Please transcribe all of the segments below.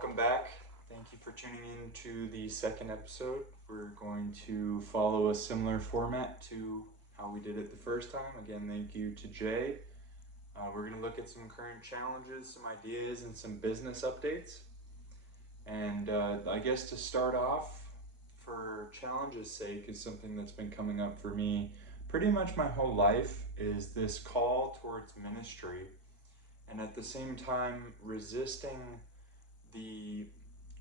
welcome back. Thank you for tuning in to the second episode. We're going to follow a similar format to how we did it the first time. Again, thank you to Jay. We're going to look at some current challenges, some ideas, and some business updates. And I guess to start off, for challenges' sake, is something that's been coming up for me pretty much my whole life, is this call towards ministry, and at the same time resisting the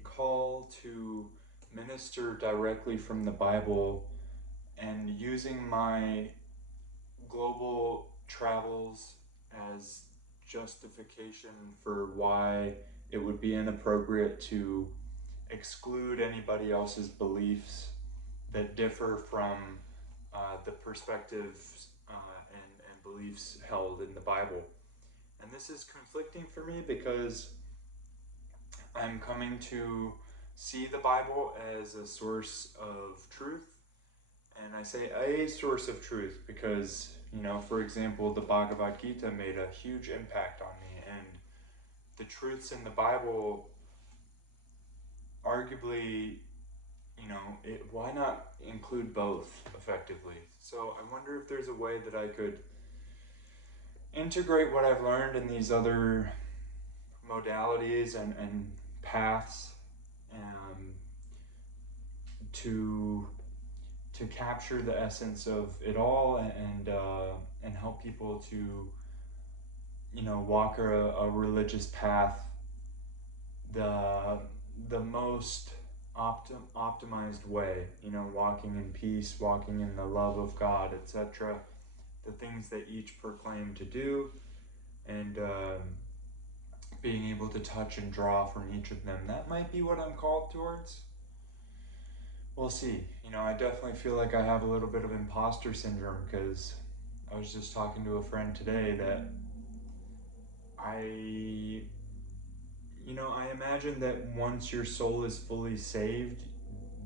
call to minister directly from the Bible and using my global travels as justification for why it would be inappropriate to exclude anybody else's beliefs that differ from the perspectives and beliefs held in the Bible. And this is conflicting for me because I'm coming to see the Bible as a source of truth. And I say a source of truth because, for example, the Bhagavad Gita made a huge impact on me. And the truths in the Bible, arguably, why not include both effectively? So I wonder if there's a way that I could integrate what I've learned in these other modalities and paths to capture the essence of it all and help people to walk a religious path the most optimized way, walking in peace, walking in the love of God, etc. The things that each proclaim to do, and being able to touch and draw from each of them. That might be what I'm called towards. We'll see. I definitely feel like I have a little bit of imposter syndrome because I was just talking to a friend today that I imagine that once your soul is fully saved,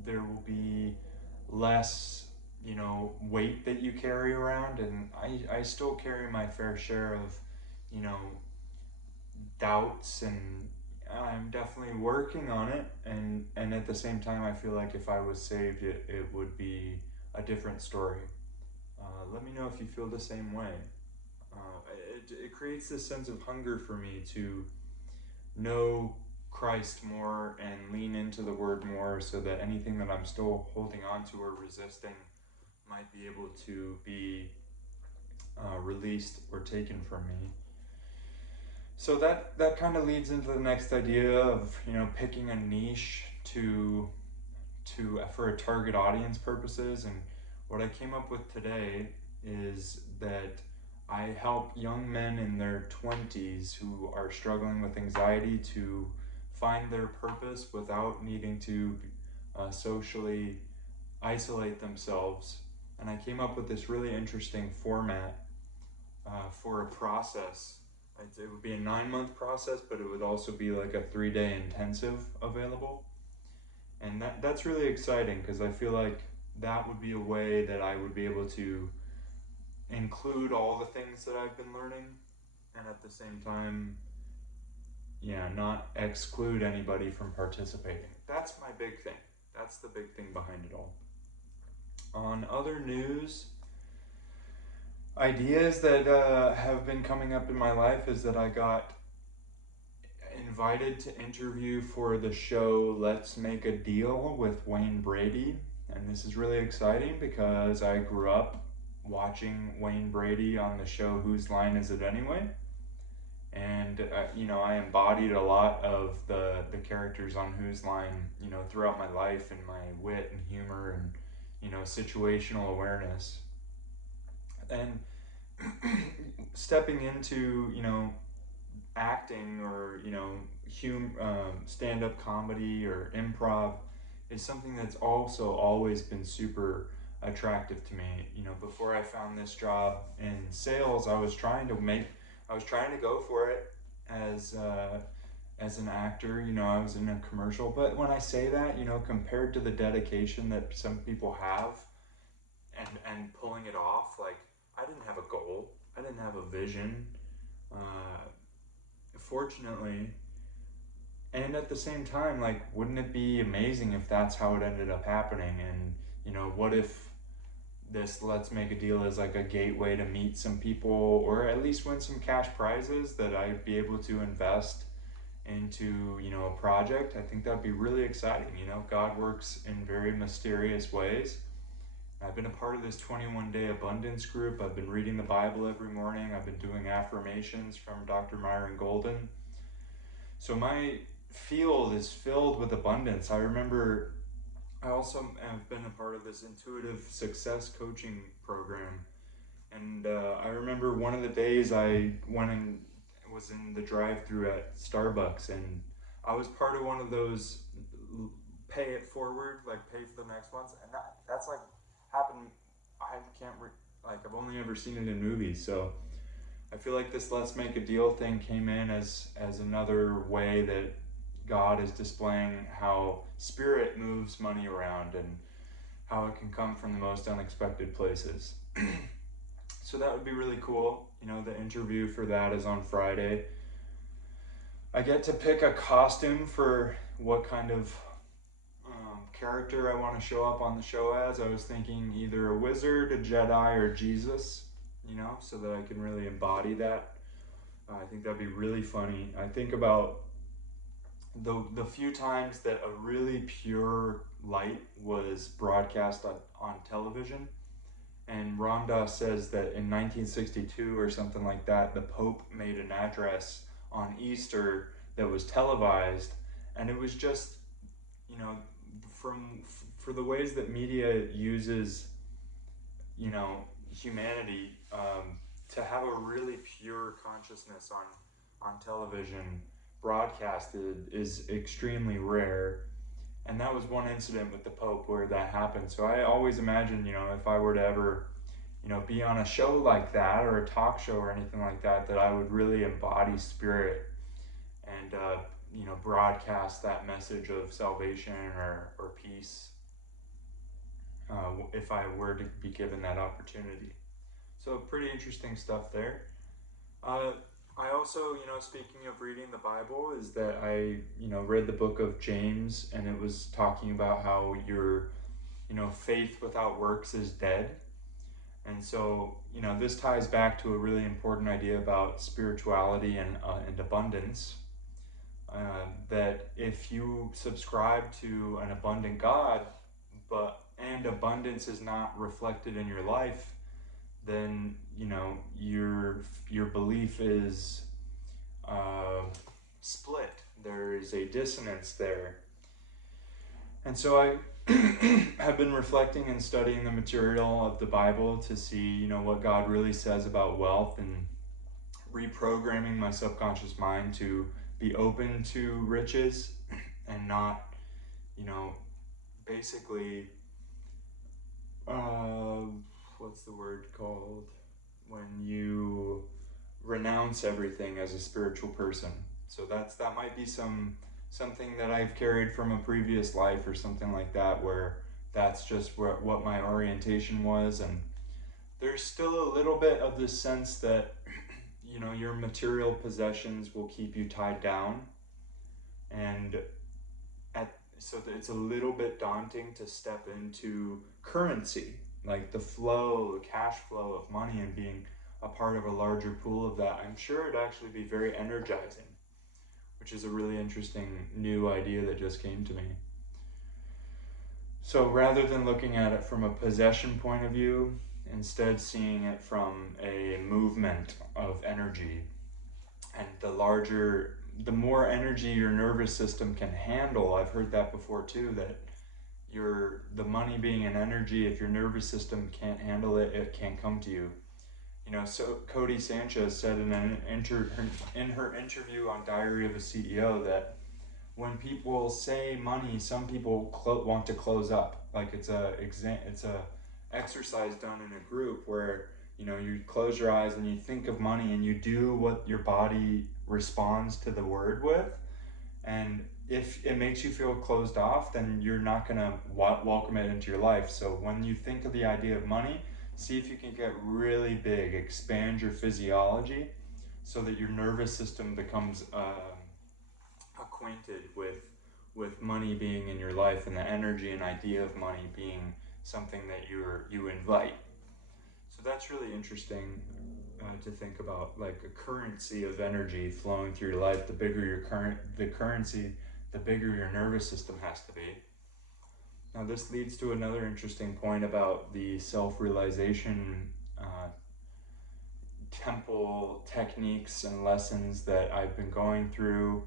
there will be less, weight that you carry around. And I still carry my fair share of, doubts, and I'm definitely working on it. And at the same time, I feel like if I was saved, it would be a different story. Let me know if you feel the same way. It creates this sense of hunger for me to know Christ more and lean into the Word more, so that anything that I'm still holding on to or resisting might be able to be released or taken from me. So that kind of leads into the next idea of picking a niche to for a target audience purposes. And what I came up with today is that I help young men in their 20s who are struggling with anxiety to find their purpose without needing to socially isolate themselves. And I came up with this really interesting format for a process. It would be a 9-month process, but it would also be like a 3-day intensive available. And that's really exciting because I feel like that would be a way that I would be able to include all the things that I've been learning, and at the same time, not exclude anybody from participating. That's my big thing. That's the big thing behind it all. On other news, ideas that have been coming up in my life is that I got invited to interview for the show Let's Make a Deal with Wayne Brady. And this is really exciting because I grew up watching Wayne Brady on the show Whose Line Is It Anyway? And I embodied a lot of the characters on Whose Line throughout my life, and my wit and humor and situational awareness. And stepping into acting or stand-up comedy or improv is something that's also always been super attractive to me. Before I found this job in sales, I was trying to go for it as an actor. I was in a commercial, but when I say that, compared to the dedication that some people have and pulling it off, like, I didn't have a goal, I didn't have a vision. Fortunately, And at the same time, like, wouldn't it be amazing if that's how it ended up happening? And, what if this let's make a deal as like a gateway to meet some people or at least win some cash prizes that I'd be able to invest into, a project? I think that'd be really exciting. God works in very mysterious ways. I've been a part of this 21-day abundance group. I've been reading the Bible every morning. I've been doing affirmations from Dr. Myron Golden. So my field is filled with abundance. I also have been a part of this intuitive success coaching program. And I remember one of the days I went and was in the drive-through at Starbucks, and I was part of one of those pay it forward, like pay for the next ones, and that's like happened. I can't like I've only ever seen it in movies, so I feel like this let's make a deal thing came in as another way that God is displaying how spirit moves money around and how it can come from the most unexpected places. So that would be really cool. The interview for that is on Friday. I get to pick a costume for what kind of character I want to show up on the show as. I was thinking either a wizard, a Jedi, or Jesus, so that I can really embody that. I think that'd be really funny. I think about the few times that a really pure light was broadcast on television. And Ram Dass says that in 1962 or something like that, the Pope made an address on Easter that was televised, and it was just, for the ways that media uses, humanity, to have a really pure consciousness on television broadcasted is extremely rare. And that was one incident with the Pope where that happened. So I always imagine, if I were to ever, be on a show like that or a talk show or anything like that, that I would really embody spirit and, broadcast that message of salvation or peace, if I were to be given that opportunity. So pretty interesting stuff there. I also, speaking of reading the Bible, is that I, read the book of James, and it was talking about how your, faith without works is dead. And so, this ties back to a really important idea about spirituality and abundance. That if you subscribe to an abundant God, and abundance is not reflected in your life, then your belief is split. There is a dissonance there. And so I have been reflecting and studying the material of the Bible to see, what God really says about wealth, and reprogramming my subconscious mind to be open to riches and not, basically, what's the word called? When you renounce everything as a spiritual person. So that might be something that I've carried from a previous life or something like that, where that's just what my orientation was. And there's still a little bit of this sense that your material possessions will keep you tied down, and so it's a little bit daunting to step into currency, like the cash flow of money, and being a part of a larger pool of that. I'm sure it'd actually be very energizing, which is a really interesting new idea that just came to me. So rather than looking at it from a possession point of view, instead seeing it from a movement of energy, and the more energy your nervous system can handle. I've heard that before too, that the money being an energy, if your nervous system can't handle it, it can't come to you. So Cody Sanchez said in her interview on Diary of a CEO that when people say money, some people want to close up. Like it's a exercise done in a group where you close your eyes and you think of money and you do what your body responds to the word with. And if it makes you feel closed off, then you're not going to welcome it into your life. So when you think of the idea of money, see if you can get really big, expand your physiology so that your nervous system becomes acquainted with money being in your life and the energy and idea of money being something that you invite. So that's really interesting to think about, like a currency of energy flowing through your life. The bigger the currency, the bigger your nervous system has to be. Now this leads to another interesting point about the self-realization temple techniques and lessons that I've been going through.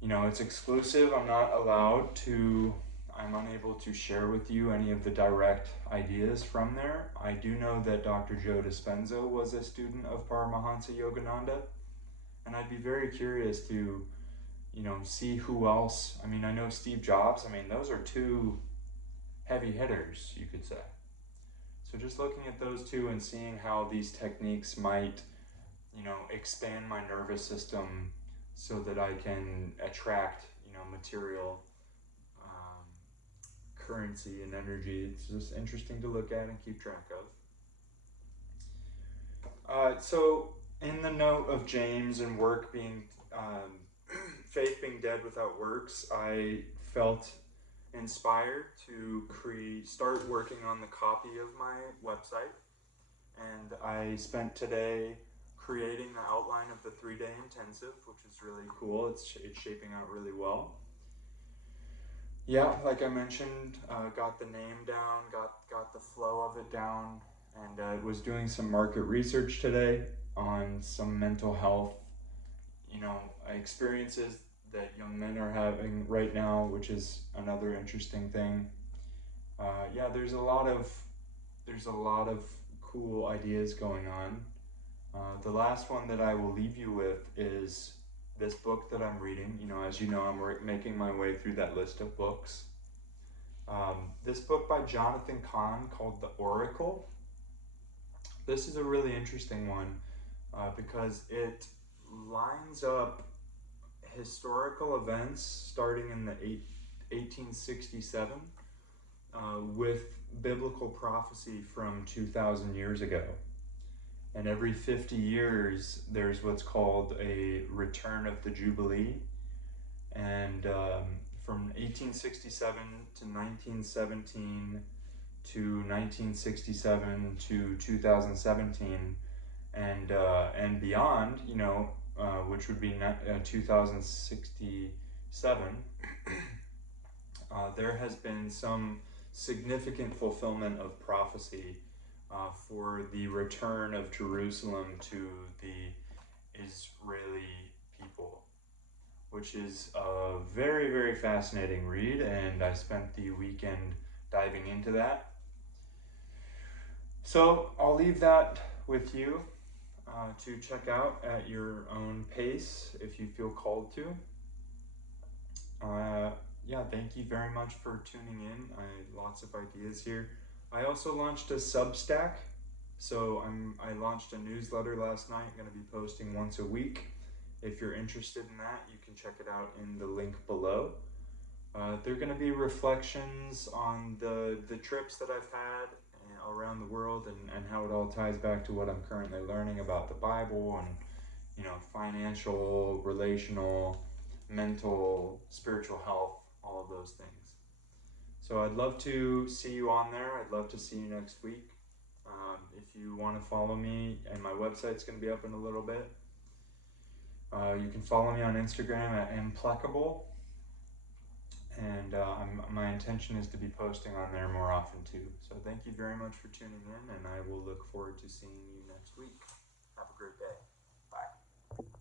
You know, it's exclusive. I'm unable to share with you any of the direct ideas from there. I do know that Dr. Joe Dispenza was a student of Paramahansa Yogananda, and I'd be very curious to, you know, see who else. I mean, I know Steve Jobs. I mean, those are two heavy hitters, you could say. So just looking at those two and seeing how these techniques might, you know, expand my nervous system so that I can attract, you know, material currency and energy. It's just interesting to look at and keep track of. So in the note of James and work being, faith being dead without works, I felt inspired to start working on the copy of my website. And I spent today creating the outline of the 3-day intensive, which is really cool. It's shaping out really well. Yeah, like I mentioned, got the name down, got the flow of it down, and was doing some market research today on some mental health, you know, experiences that young men are having right now, which is another interesting thing. Yeah, there's a lot of cool ideas going on. The last one that I will leave you with is this book that I'm reading. You know, as you know, I'm making my way through that list of books. This book by Jonathan Cahn called The Oracle. This is a really interesting one because it lines up historical events starting in the 1867 with biblical prophecy from 2,000 years ago. And every 50 years, there's what's called a return of the Jubilee. And from 1867 to 1917 to 1967 to 2017 and beyond, you know, which would be 2067, there has been some significant fulfillment of prophecy for the return of Jerusalem to the Israeli people, which is a very, very fascinating read, and I spent the weekend diving into that. So I'll leave that with you to check out at your own pace if you feel called to. Yeah, thank you very much for tuning in. Lots of ideas here. I also launched a Substack. So I launched a newsletter last night. I'm going to be posting once a week. If you're interested in that, you can check it out in the link below. There are going to be reflections on the trips that I've had around the world and how it all ties back to what I'm currently learning about the Bible and, you know, financial, relational, mental, spiritual health, all of those things. So I'd love to see you on there. I'd love to see you next week. If you want to follow me, and my website's going to be up in a little bit. You can follow me on Instagram at implacable. And my intention is to be posting on there more often too. So thank you very much for tuning in, and I will look forward to seeing you next week. Have a great day.